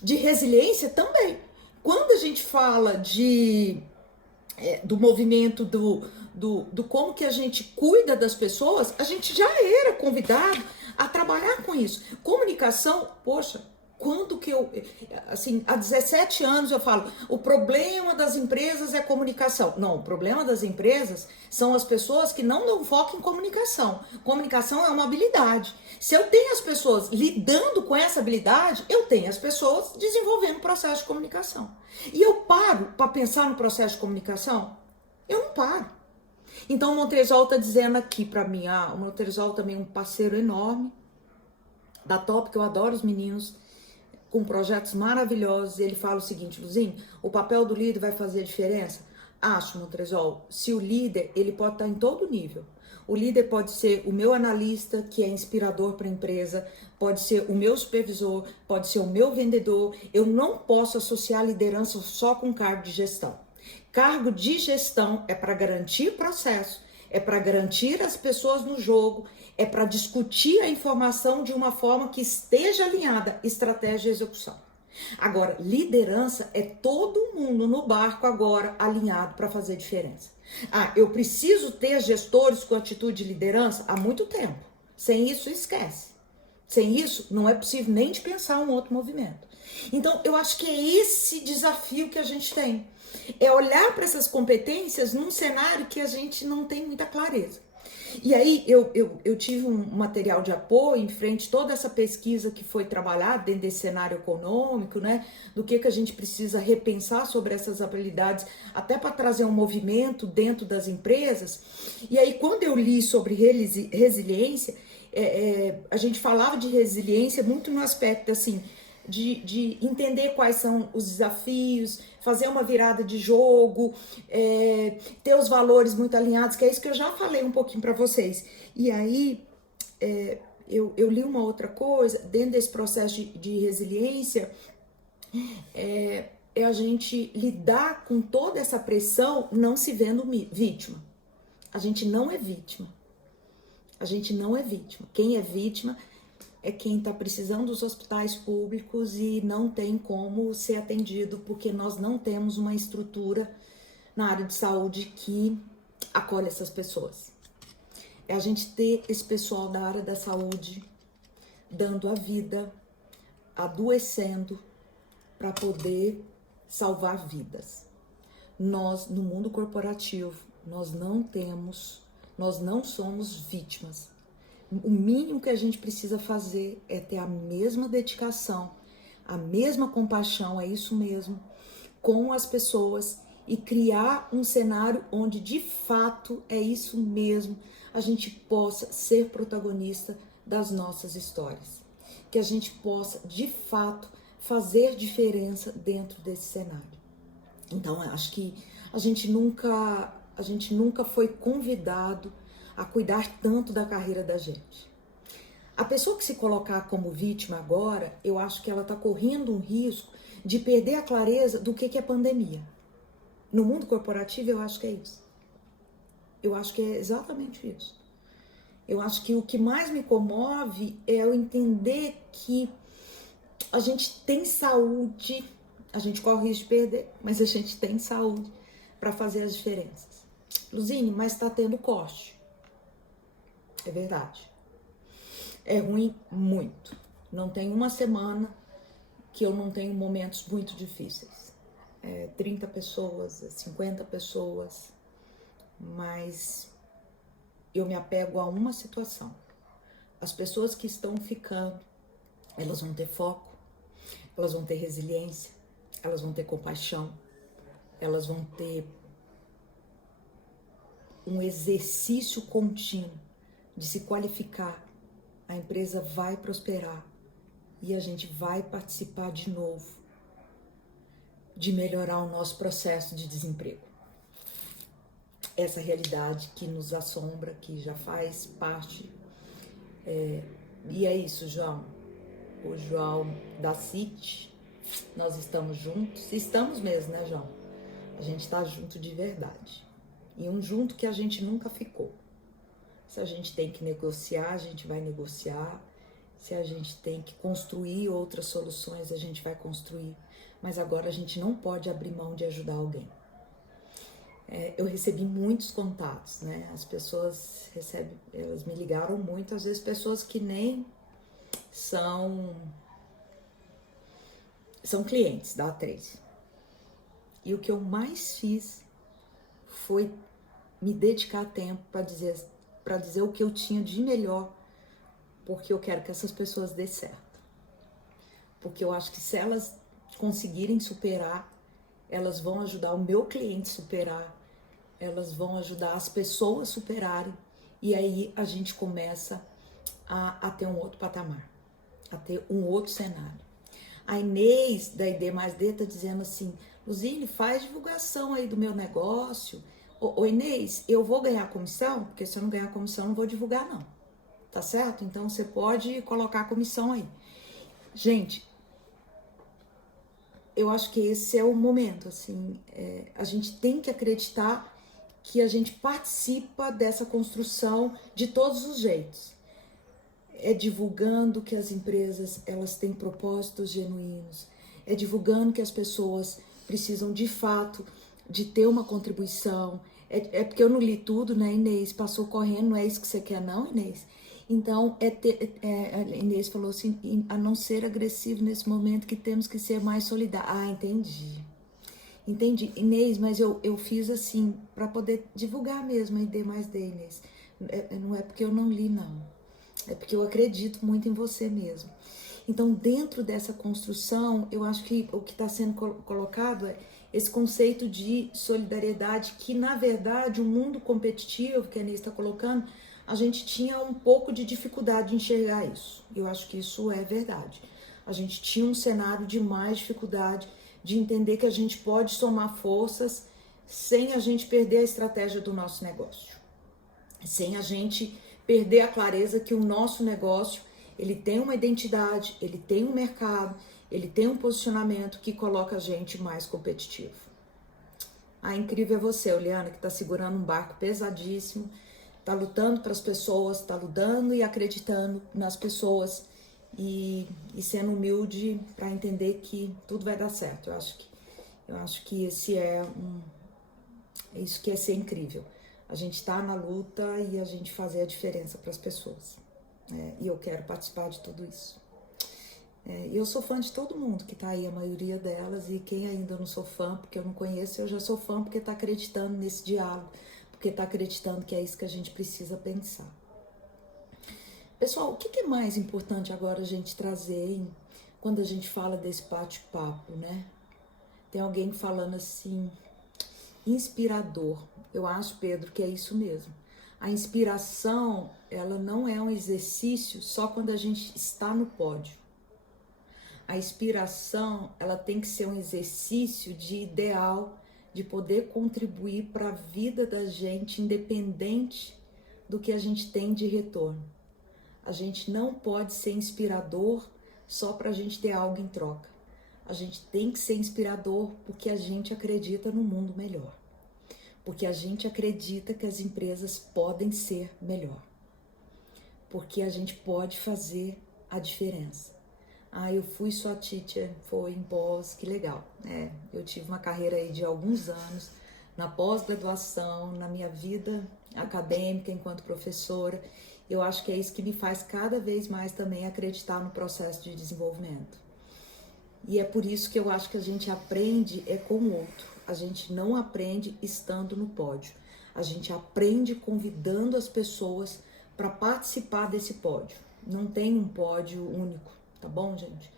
resiliência, também. Quando a gente fala do movimento do como que a gente cuida das pessoas, a gente já era convidado a trabalhar com isso. Comunicação, poxa, quanto que assim, há 17 anos eu falo, o problema das empresas é comunicação. Não, o problema das empresas são as pessoas que não dão foco em comunicação. Comunicação é uma habilidade. Se eu tenho as pessoas lidando com essa habilidade, eu tenho as pessoas desenvolvendo o processo de comunicação. E eu paro para pensar no processo de comunicação? Eu não paro. Então o Montresol está dizendo aqui para mim, o Montresol também é um parceiro enorme da Top, que eu adoro os meninos, com projetos maravilhosos. Ele fala o seguinte, Luzine, o papel do líder vai fazer a diferença? Acho, Montresol, se o líder, ele pode estar em todo nível. O líder pode ser o meu analista, que é inspirador para a empresa, pode ser o meu supervisor, pode ser o meu vendedor. Eu não posso associar liderança só com cargo de gestão. Cargo de gestão é para garantir processo, é para garantir as pessoas no jogo, é para discutir a informação de uma forma que esteja alinhada, estratégia e execução. Agora, liderança é todo mundo no barco agora alinhado para fazer diferença. Ah, eu preciso ter gestores com atitude de liderança há muito tempo. Sem isso, esquece. Sem isso, não é possível nem de pensar um outro movimento. Então, eu acho que é esse desafio que a gente tem. É olhar para essas competências num cenário que a gente não tem muita clareza. E aí, eu tive um material de apoio em frente a toda essa pesquisa que foi trabalhada dentro desse cenário econômico, né? Do que a gente precisa repensar sobre essas habilidades, até para trazer um movimento dentro das empresas. E aí, quando eu li sobre resiliência, a gente falava de resiliência muito no aspecto, assim, de entender quais são os desafios, fazer uma virada de jogo, ter os valores muito alinhados, que é isso que eu já falei um pouquinho para vocês. E aí, eu li uma outra coisa, dentro desse processo de resiliência, é a gente lidar com toda essa pressão não se vendo vítima. A gente não é vítima. A gente não é vítima. Quem é vítima é quem está precisando dos hospitais públicos e não tem como ser atendido porque nós não temos uma estrutura na área de saúde que acolhe essas pessoas. É a gente ter esse pessoal da área da saúde dando a vida, adoecendo para poder salvar vidas. Nós, no mundo corporativo, nós não somos vítimas. O mínimo que a gente precisa fazer é ter a mesma dedicação, a mesma compaixão, é isso mesmo, com as pessoas e criar um cenário onde de fato é isso mesmo, a gente possa ser protagonista das nossas histórias. Que a gente possa de fato fazer diferença dentro desse cenário. Então, acho que a gente nunca foi convidado a cuidar tanto da carreira da gente. A pessoa que se colocar como vítima agora, eu acho que ela está correndo um risco de perder a clareza do que é pandemia. No mundo corporativo, eu acho que é isso. Eu acho que é exatamente isso. Eu acho que o que mais me comove é eu entender que a gente tem saúde, a gente corre risco de perder, mas a gente tem saúde para fazer as diferenças. Luzine, mas está tendo corte. É verdade. É ruim muito. Não tem uma semana que eu não tenho momentos muito difíceis. 30 pessoas, 50 pessoas, mas eu me apego a uma situação. As pessoas que estão ficando, elas vão ter foco, elas vão ter resiliência, elas vão ter compaixão, elas vão ter um exercício contínuo de se qualificar, a empresa vai prosperar e a gente vai participar de novo de melhorar o nosso processo de desemprego. Essa realidade que nos assombra, que já faz parte. E é isso, João. O João da CIT, nós estamos juntos. Estamos mesmo, né, João? A gente está junto de verdade. E um junto que a gente nunca ficou. Se a gente tem que negociar, a gente vai negociar. Se a gente tem que construir outras soluções, a gente vai construir. Mas agora a gente não pode abrir mão de ajudar alguém. Eu recebi muitos contatos, né? As pessoas elas me ligaram muito, às vezes pessoas que nem são clientes da A3. E o que eu mais fiz foi me dedicar tempo para dizer o que eu tinha de melhor, porque eu quero que essas pessoas dê certo. Porque eu acho que se elas conseguirem superar, elas vão ajudar o meu cliente a superar, elas vão ajudar as pessoas a superarem, e aí a gente começa a ter um outro patamar, a ter um outro cenário. A Inês da ID mais D tá dizendo assim: Luzine, faz divulgação aí do meu negócio. Ô Inês, eu vou ganhar comissão? Porque se eu não ganhar comissão, eu não vou divulgar não. Tá certo? Então você pode colocar a comissão aí. Gente, eu acho que esse é o momento, assim, a gente tem que acreditar que a gente participa dessa construção de todos os jeitos. Divulgando que as empresas, elas têm propósitos genuínos, é divulgando que as pessoas precisam de fato de ter uma contribuição. É porque eu não li tudo, né, Inês? Passou correndo, não é isso que você quer não, Inês? Então, a Inês falou assim, a não ser agressivo nesse momento que temos que ser mais solidários. Ah, entendi, Inês, mas eu fiz assim, para poder divulgar mesmo a ID mais D, Inês. Não é porque eu não li, não. É porque eu acredito muito em você mesmo. Então, dentro dessa construção, eu acho que o que está sendo colocado é esse conceito de solidariedade, que na verdade o mundo competitivo que a Inês está colocando, a gente tinha um pouco de dificuldade de enxergar isso. Eu acho que isso é verdade. A gente tinha um cenário de mais dificuldade de entender que a gente pode somar forças sem a gente perder a estratégia do nosso negócio, sem a gente perder a clareza que o nosso negócio, ele tem uma identidade, ele tem um mercado, ele tem um posicionamento que coloca a gente mais competitivo. Ah, incrível é você, Oliana, que está segurando um barco pesadíssimo, está lutando para as pessoas, está lutando e acreditando nas pessoas e sendo humilde para entender que tudo vai dar certo. Eu acho que isso que é ser incrível. A gente está na luta e a gente fazer a diferença para as pessoas. E eu quero participar de tudo isso. Eu sou fã de todo mundo que está aí, a maioria delas, e quem ainda não sou fã, porque eu não conheço, eu já sou fã porque está acreditando nesse diálogo, porque está acreditando que é isso que a gente precisa pensar. Pessoal, o que é mais importante agora a gente trazer quando a gente fala desse bate-papo, né? Tem alguém falando assim, inspirador. Eu acho, Pedro, que é isso mesmo. A inspiração, ela não é um exercício só quando a gente está no pódio. A inspiração, ela tem que ser um exercício de ideal, de poder contribuir para a vida da gente, independente do que a gente tem de retorno. A gente não pode ser inspirador só para a gente ter algo em troca. A gente tem que ser inspirador porque a gente acredita no mundo melhor. Porque a gente acredita que as empresas podem ser melhor. Porque a gente pode fazer a diferença. Ah, eu fui sua teacher, foi em pós, que legal. Eu tive uma carreira aí de alguns anos na pós-graduação, na minha vida acadêmica enquanto professora. Eu acho que é isso que me faz cada vez mais também acreditar no processo de desenvolvimento. E é por isso que eu acho que a gente aprende com o outro. A gente não aprende estando no pódio. A gente aprende convidando as pessoas para participar desse pódio. Não tem um pódio único, tá bom, gente?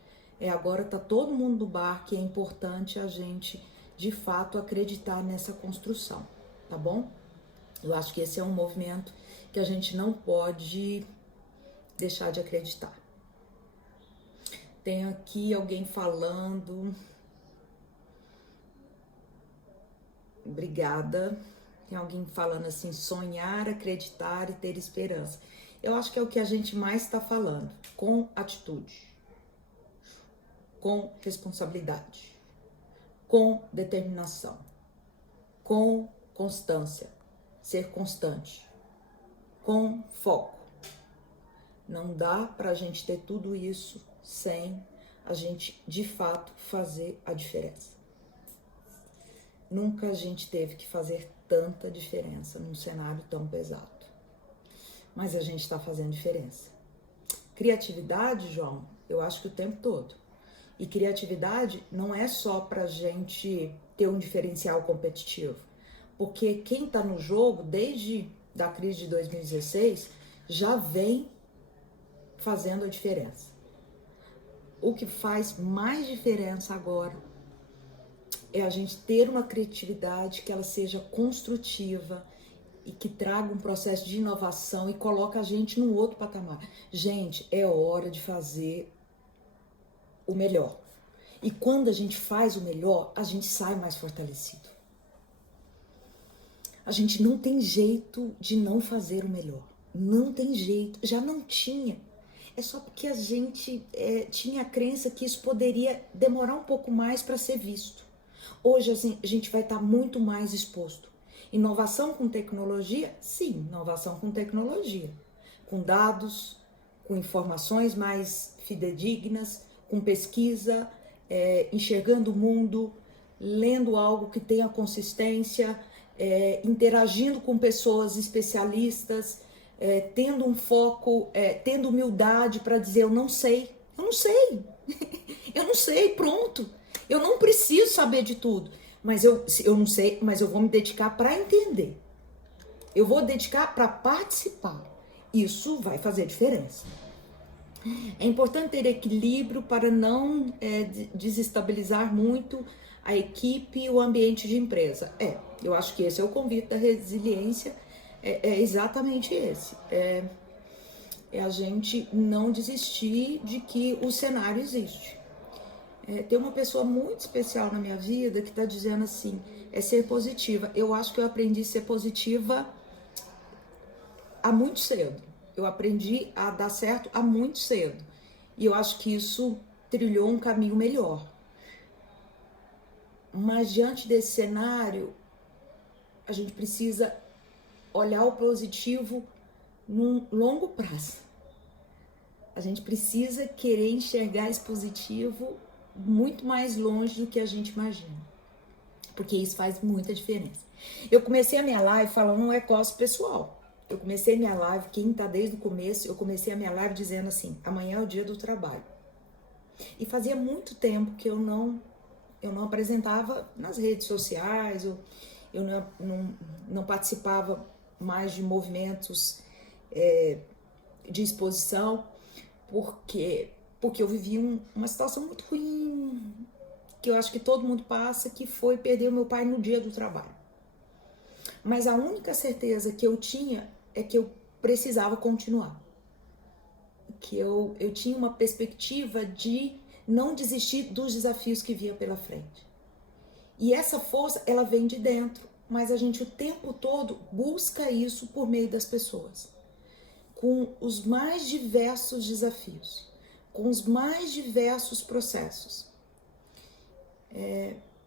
Agora tá todo mundo no barco e é importante a gente, de fato, acreditar nessa construção, tá bom? Eu acho que esse é um movimento que a gente não pode deixar de acreditar. Tem aqui alguém falando. Obrigada. Tem alguém falando assim, sonhar, acreditar e ter esperança. Eu acho que é o que a gente mais está falando, com atitude, com responsabilidade, com determinação, com constância, ser constante, com foco. Não dá para a gente ter tudo isso sem a gente, de fato, fazer a diferença. Nunca a gente teve que fazer tanta diferença num cenário tão pesado. Mas a gente está fazendo diferença. Criatividade, João, eu acho que o tempo todo. E criatividade não é só para a gente ter um diferencial competitivo. Porque quem está no jogo, desde a crise de 2016, já vem fazendo a diferença. O que faz mais diferença agora é a gente ter uma criatividade que ela seja construtiva e que traga um processo de inovação e coloca a gente num outro patamar. Gente, é hora de fazer o melhor. E quando a gente faz o melhor, a gente sai mais fortalecido. A gente não tem jeito de não fazer o melhor. Não tem jeito. Já não tinha. É só porque a gente tinha a crença que isso poderia demorar um pouco mais para ser visto. Hoje assim, a gente vai estar muito mais exposto. Inovação com tecnologia? Sim, inovação com tecnologia. Com dados, com informações mais fidedignas, com pesquisa, enxergando o mundo, lendo algo que tenha consistência, interagindo com pessoas especialistas, tendo um foco, tendo humildade para dizer eu não sei, eu não sei, pronto. Eu não preciso saber de tudo, mas eu não sei, mas eu vou me dedicar para entender. Eu vou dedicar para participar. Isso vai fazer diferença. É importante ter equilíbrio para não desestabilizar muito a equipe e o ambiente de empresa. Eu acho que esse é o convite da resiliência, é exatamente esse. É a gente não desistir de que o cenário existe. Tem uma pessoa muito especial na minha vida que está dizendo assim, ser positiva. Eu acho que eu aprendi a ser positiva há muito cedo. Eu aprendi a dar certo há muito cedo. E eu acho que isso trilhou um caminho melhor. Mas diante desse cenário, a gente precisa olhar o positivo num longo prazo. A gente precisa querer enxergar esse positivo muito mais longe do que a gente imagina. Porque isso faz muita diferença. Eu comecei a minha live falando um negócio pessoal. Eu comecei minha live, quem tá desde o começo, eu comecei a minha live dizendo assim, amanhã é o dia do trabalho. E fazia muito tempo que eu não apresentava nas redes sociais, eu não participava mais de movimentos de exposição, porque eu vivi uma situação muito ruim, que eu acho que todo mundo passa, que foi perder o meu pai no dia do trabalho. Mas a única certeza que eu tinha é que eu precisava continuar. Que eu tinha uma perspectiva de não desistir dos desafios que via pela frente. E essa força, ela vem de dentro, mas a gente o tempo todo busca isso por meio das pessoas. Com os mais diversos desafios, com os mais diversos processos.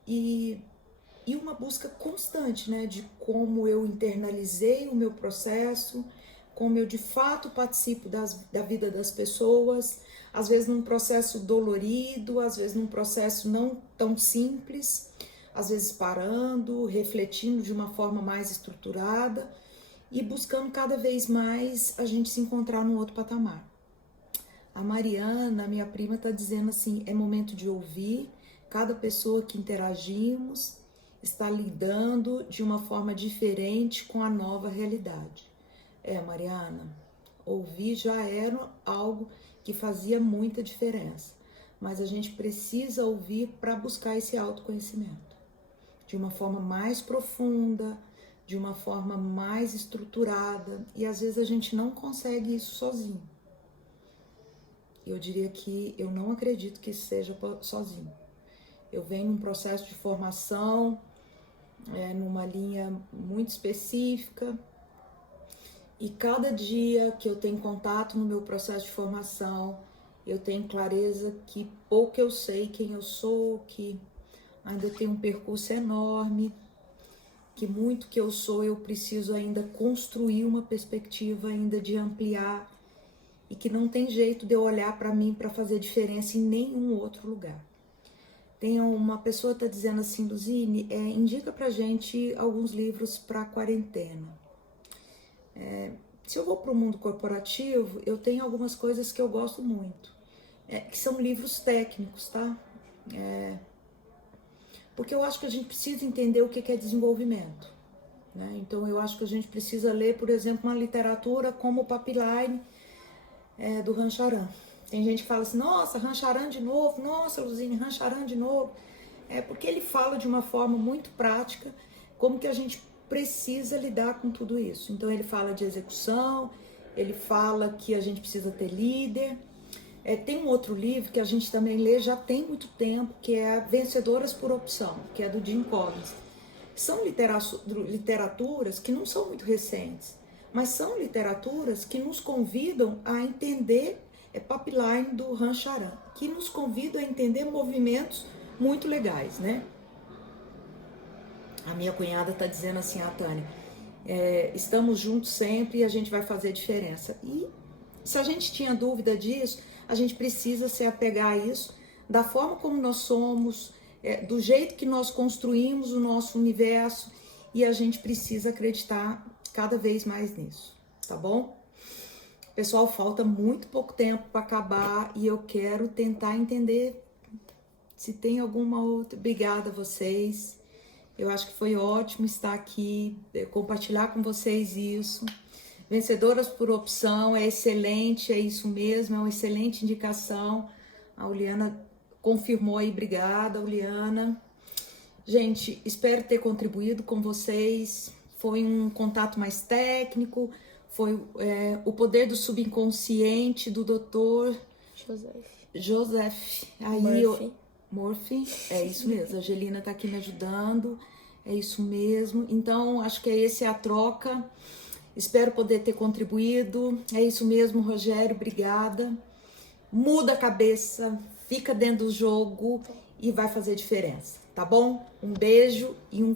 E uma busca constante, né, de como eu internalizei o meu processo, como eu de fato participo da vida das pessoas, às vezes num processo dolorido, às vezes num processo não tão simples, às vezes parando, refletindo de uma forma mais estruturada e buscando cada vez mais a gente se encontrar num outro patamar. A Mariana, minha prima, está dizendo assim, é momento de ouvir, cada pessoa que interagimos está lidando de uma forma diferente com a nova realidade. Mariana, ouvir já era algo que fazia muita diferença, mas a gente precisa ouvir para buscar esse autoconhecimento de uma forma mais profunda, de uma forma mais estruturada, e às vezes a gente não consegue isso sozinho. Eu diria que eu não acredito que isso seja sozinho. Eu venho num processo de formação, numa linha muito específica, e cada dia que eu tenho contato no meu processo de formação, eu tenho clareza que pouco eu sei quem eu sou, que ainda tenho um percurso enorme, que muito que eu sou eu preciso ainda construir uma perspectiva ainda de ampliar, e que não tem jeito de eu olhar para mim para fazer diferença em nenhum outro lugar. Tem uma pessoa que está dizendo assim, Luzine, indica pra gente alguns livros para quarentena. Se eu vou para o mundo corporativo, eu tenho algumas coisas que eu gosto muito, que são livros técnicos, tá? Porque eu acho que a gente precisa entender o que é desenvolvimento, né? Então eu acho que a gente precisa ler, por exemplo, uma literatura como o Pipeline, do Rancharan. Tem gente que fala assim, nossa, Rancharan de novo, nossa, Luzine, Rancharan de novo. Porque ele fala de uma forma muito prática como que a gente precisa lidar com tudo isso. Então ele fala de execução, ele fala que a gente precisa ter líder. Tem um outro livro que a gente também lê já tem muito tempo, que é Vencedoras por Opção, que é do Jim Collins. São literaturas que não são muito recentes, mas são literaturas que nos convidam a entender Pipeline do Rancharan, que nos convidam a entender movimentos muito legais, né? A minha cunhada tá dizendo assim, a Tânia, estamos juntos sempre e a gente vai fazer diferença. E se a gente tinha dúvida disso, a gente precisa se apegar a isso da forma como nós somos, do jeito que nós construímos o nosso universo, e a gente precisa acreditar cada vez mais nisso, tá bom? Pessoal, falta muito pouco tempo para acabar e eu quero tentar entender se tem alguma outra. Obrigada a vocês. Eu acho que foi ótimo estar aqui, compartilhar com vocês isso. Vencedoras por opção, é excelente, é isso mesmo, é uma excelente indicação. A Uliana confirmou aí, obrigada, Uliana. Gente, espero ter contribuído com vocês. Foi um contato mais técnico, foi o poder do subconsciente do Dr. Joseph. Aí Murphy, é isso mesmo. A Angelina tá aqui me ajudando, é isso mesmo. Então, acho que essa é a troca. Espero poder ter contribuído. É isso mesmo, Rogério, obrigada. Muda a cabeça, fica dentro do jogo e vai fazer diferença, tá bom? Um beijo e um